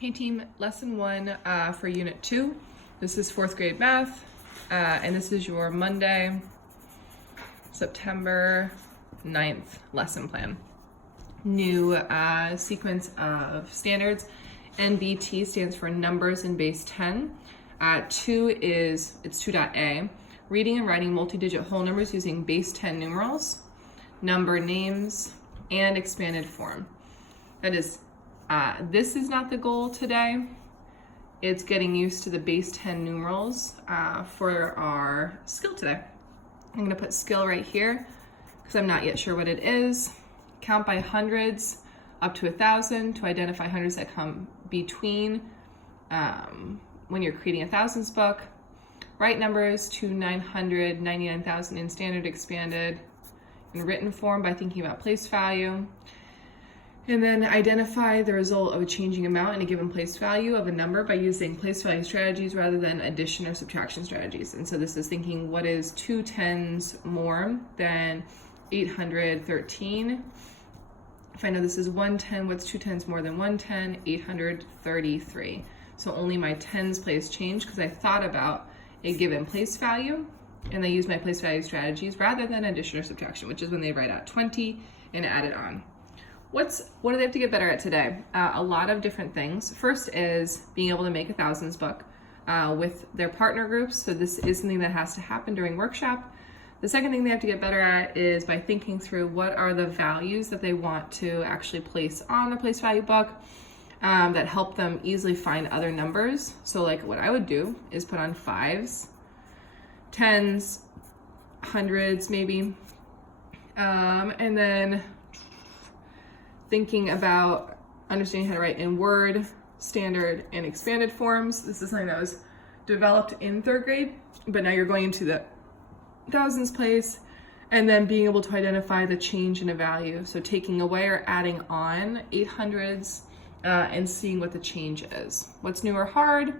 Hey team, lesson 1 for unit 2. This is 4th grade math, and this is your Monday, September 9th lesson plan. New sequence of standards. NBT stands for numbers in base 10. 2 is, it's 2.A, reading and writing multi-digit whole numbers using base 10 numerals, number names, and expanded form. That is, this is not the goal today. It's getting used to the base 10 numerals for our skill today. I'm gonna put skill right here because I'm not yet sure what it is. Count by hundreds up to 1,000 to identify hundreds that come between when you're creating a thousands book. Write numbers to 999,000 in standard expanded in written form by thinking about place value. And then identify the result of a changing amount in a given place value of a number by using place value strategies rather than addition or subtraction strategies. And so this is thinking, what is 2 tens more than 813? If I know this is 110, what's 2 tens more than 110? 833. So only my tens place change because I thought about a given place value and they use my place value strategies rather than addition or subtraction, which is when they write out 20 and add it on. What do they have to get better at today? A lot of different things. First is being able to make a thousands book with their partner groups. So this is something that has to happen during workshop. The second thing they have to get better at is by thinking through what are the values that they want to actually place on the place value book that help them easily find other numbers. So like what I would do is put on 5s, 10s, hundreds maybe, and then thinking about understanding how to write in Word, standard, and expanded forms. This is something that was developed in 3rd grade, but now you're going into the thousands place, and then being able to identify the change in a value. So taking away or adding on 800s and seeing what the change is. What's new or hard?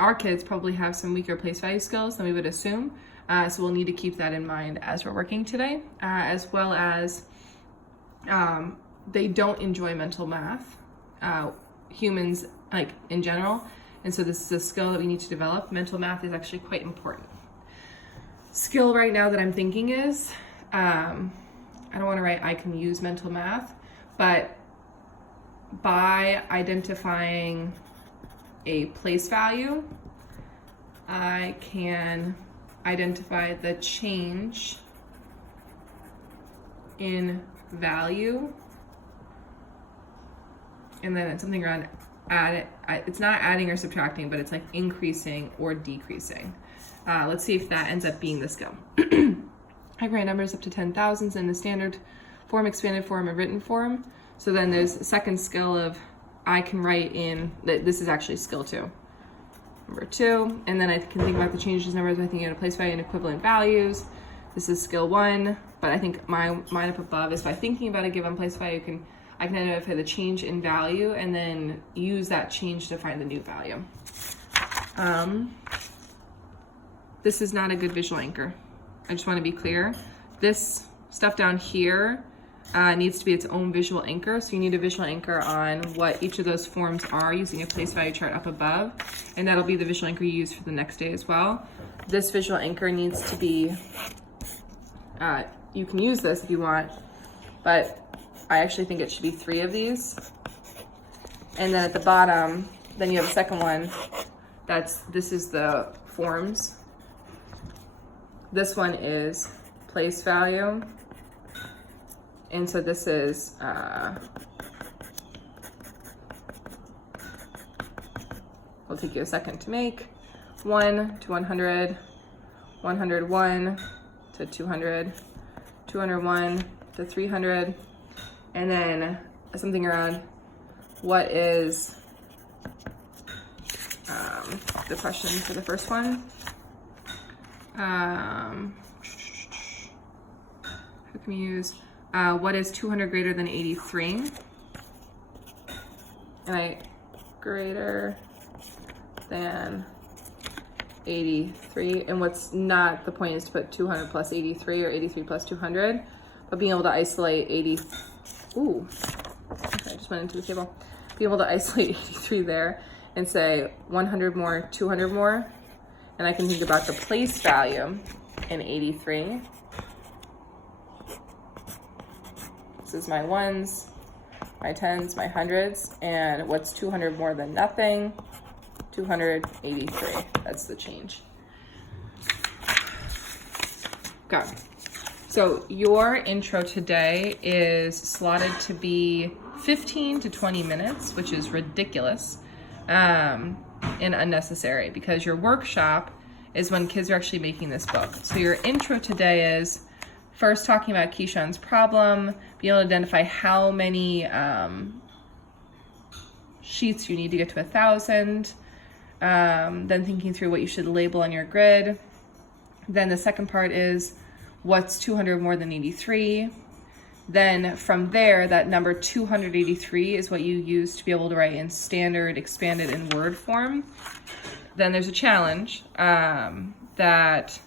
Our kids probably have some weaker place value skills than we would assume. So we'll need to keep that in mind as we're working today, as well as they don't enjoy mental math, humans like in general, and so this is a skill that we need to develop. Mental math is actually quite important. Skill right now that I'm thinking is, I don't want to write I can use mental math, but by identifying a place value, I can identify the change in value, and then it's something around it's not adding or subtracting, but it's like increasing or decreasing. Let's see if that ends up being the skill. I can write numbers up to 10,000s in the standard form, expanded form, and written form. So then there's the second skill of I can write in, this is actually skill 2. Number 2, and then I can think about the changes numbers by thinking of place value and equivalent values. This is skill 1, but I think mine up above is by thinking about a given place value, I can identify the change in value and then use that change to find the new value. This is not a good visual anchor. I just want to be clear. This stuff down here needs to be its own visual anchor. So you need a visual anchor on what each of those forms are using a place value chart up above. And that'll be the visual anchor you use for the next day as well. This visual anchor needs to be, you can use this if you want, but I actually think it should be 3 of these. And then at the bottom, then you have a second one. This is the forms. This one is place value. And so this is, will take you a second to make. 1 to 100, 101 to 200, 201 to 300, and then something around what is the question for the first one. How can we use what is 200 greater than 83? Greater than 83, and what's not the point is to put 200 plus 83 or 83 plus 200, but being able to isolate 80. Ooh, okay, I just went into the table. be able to isolate 83 there and say 100 more, 200 more. And I can think about the place value in 83. This is my ones, my tens, my hundreds, and what's 200 more than nothing? 283. That's the change. Okay. So your intro today is slotted to be 15 to 20 minutes, which is ridiculous and unnecessary, because your workshop is when kids are actually making this book. So your intro today is first talking about Keyshawn's problem, being able to identify how many sheets you need to get to 1,000, then thinking through what you should label on your grid. Then the second part is what's 200 more than 83. Then from there, that number 283 is what you use to be able to write in standard, expanded, and Word form. Then there's a challenge that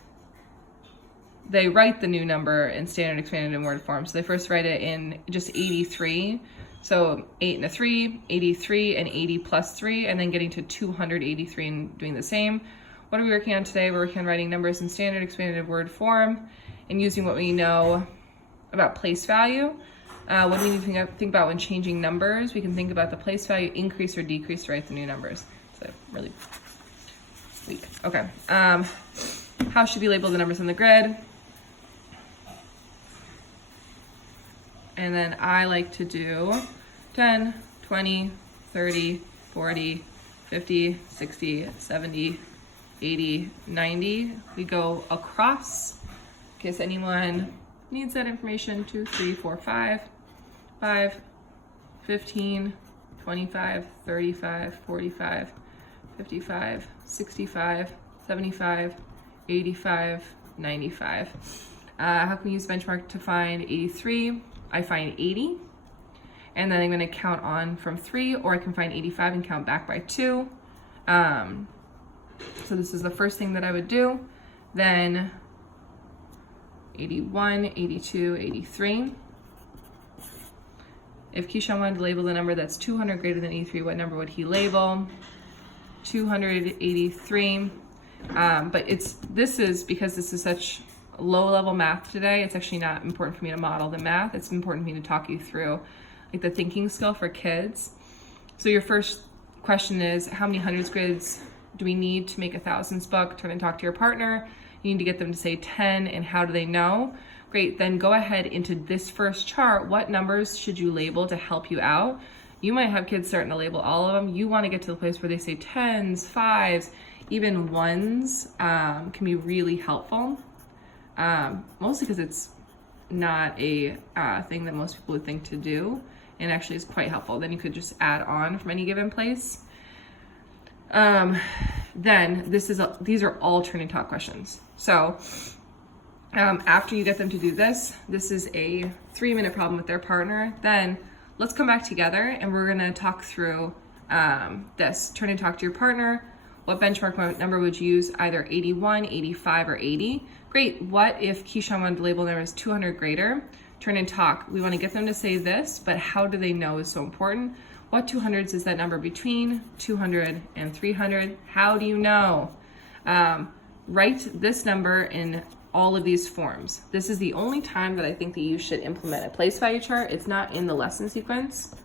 they write the new number in standard, expanded, and Word form. So they first write it in just 83. So 8 and a 3, 83, and 80 plus 3, and then getting to 283 and doing the same. What are we working on today? We're working on writing numbers in standard, expanded, and Word form and using what we know about place value. What do we need to think about when changing numbers? We can think about the place value increase or decrease to write the new numbers. So really weak. Okay. How should we label the numbers on the grid? And then I like to do 10, 20, 30, 40, 50, 60, 70, 80, 90. We go across in case anyone needs that information. 2, 3, 4, 5, 5, 15, 25, 35, 45, 55, 65, 75, 85, 95. How can we use benchmark to find 83? I find 80, and then I'm going to count on from 3, or I can find 85 and count back by 2. So this is the first thing that I would do. Then 81, 82, 83. If Keyshawn wanted to label the number that's 200 greater than 83, what number would he label? 283. But this is because this is such low level math today, it's actually not important for me to model the math. It's important for me to talk you through like the thinking skill for kids. So your first question is, how many hundreds grids do we need to make a thousands book? Turn and talk to your partner. You need to get them to say 10, and how do they know? Great, then go ahead into this first chart. What numbers should you label to help you out? You might have kids starting to label all of them. You want to get to the place where they say 10s, 5s, even 1s can be really helpful. Mostly because it's not a thing that most people would think to do, and actually is quite helpful. Then you could just add on from any given place. Then these are all turn and talk questions. So after you get them to do this is a 3-minute problem with their partner. Then let's come back together and we're gonna talk through this. Turn and talk to your partner. What benchmark number would you use? Either 81, 85, or 80. Great, what if Keyshawn wanted to label them as 200 greater? Turn and talk. We want to get them to say this, but how do they know is so important. What 200s is that number between 200 and 300? How do you know? Write this number in all of these forms. This is the only time that I think that you should implement a place value chart. It's not in the lesson sequence,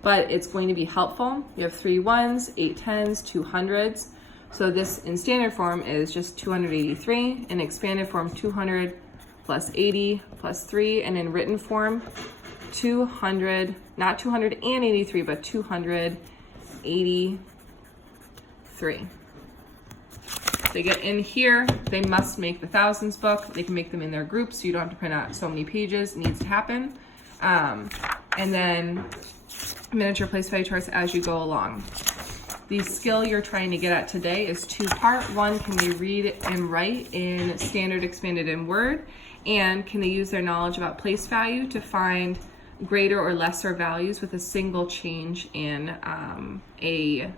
but it's going to be helpful. You have 3 1s, 8 10s, 2 hundreds. So this in standard form is just 283. In expanded form, 200 plus 80 plus 3. And in written form, 200, not 283, but 283. They get in here, they must make the thousands book. They can make them in their groups, so you don't have to print out so many pages. It needs to happen. And then miniature place value charts as you go along. The skill you're trying to get at today is 2-part. 1, can they read and write in standard, expanded, and Word? And can they use their knowledge about place value to find greater or lesser values with a single change in a